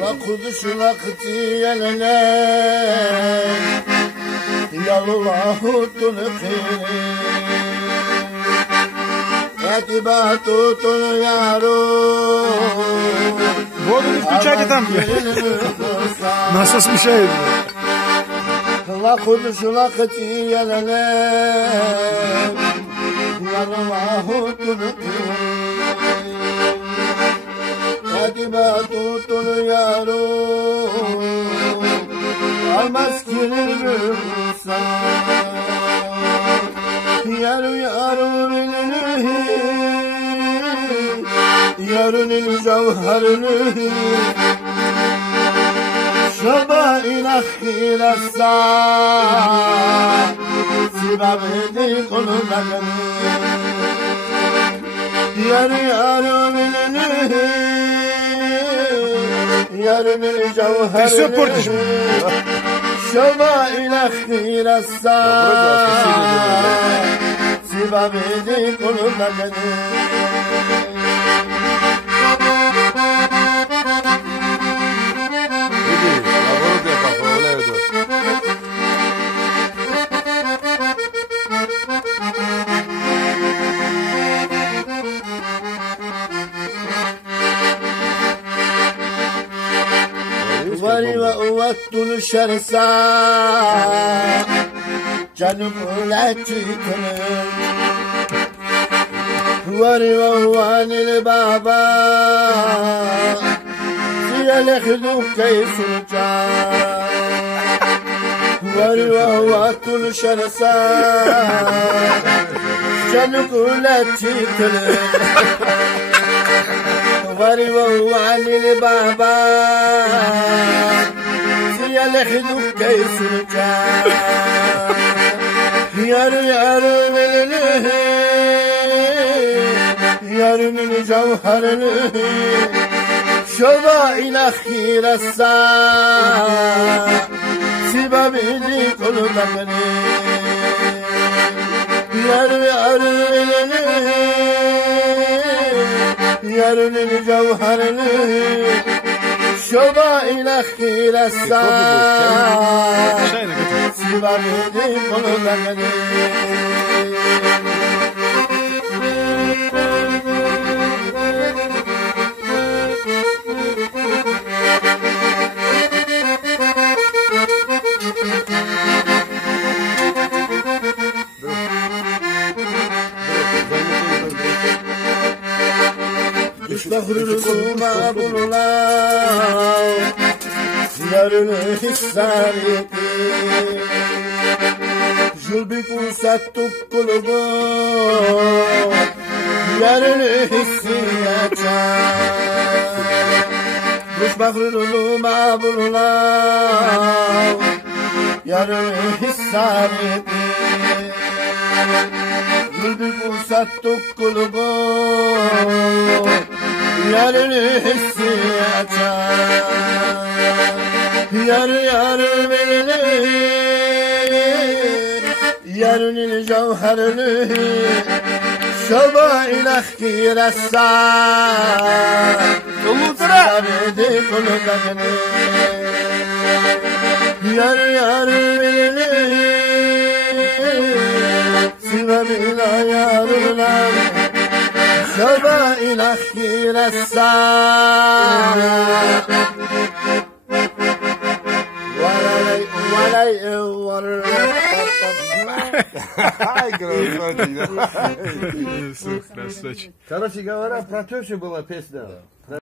La kuduşu la kıtiyelene Yallahu tunukini Etibatu tun yaru Bu adamın üstü çaydı tam ki. Nasıl bir şey? La kuduşu la kıtiyelene Yallahu tunukini Etibatu tun yaru Almaskilir mürsa Yaru yaru bilini Yarunil cevherini Şaba ilakhilassa Sibabedi kulunakani Yaru yaru bilini Yarunil cevherini Şaba ilakhilassa Sibabedi kulunakani Vari ve uvattul şersa Canım ulatçıkını Vari ve uvanil baba Siyalehduk keysuca Vari ve uvattul şersa Canım ulatçıkını Vari ve uvanil baba Siyalehduk keysuca Yarı yarı velini Yarının cevherini Şoba ilakhirassa Sibabidi kulunakani Yarı yarı velini Yarının cevherini Şoba ilakhirassa Sibabedi kulunakani Düşbahuruma bulunan Yarını hissareti Julbiku sattuk kulubu Yarını hissiyacak Düşbahuruma bulunan Yarını hissareti Julbiku sattuk kulubu Yarını hissiyacak Yarı yarı velini Yarının cevherini Şoba ilakhirassa Sibabedi kulunakani Yarı yarı velini Sibabila yarılar Şoba ilakhirassa Красавчик. Короче говоря, про тещу была песня.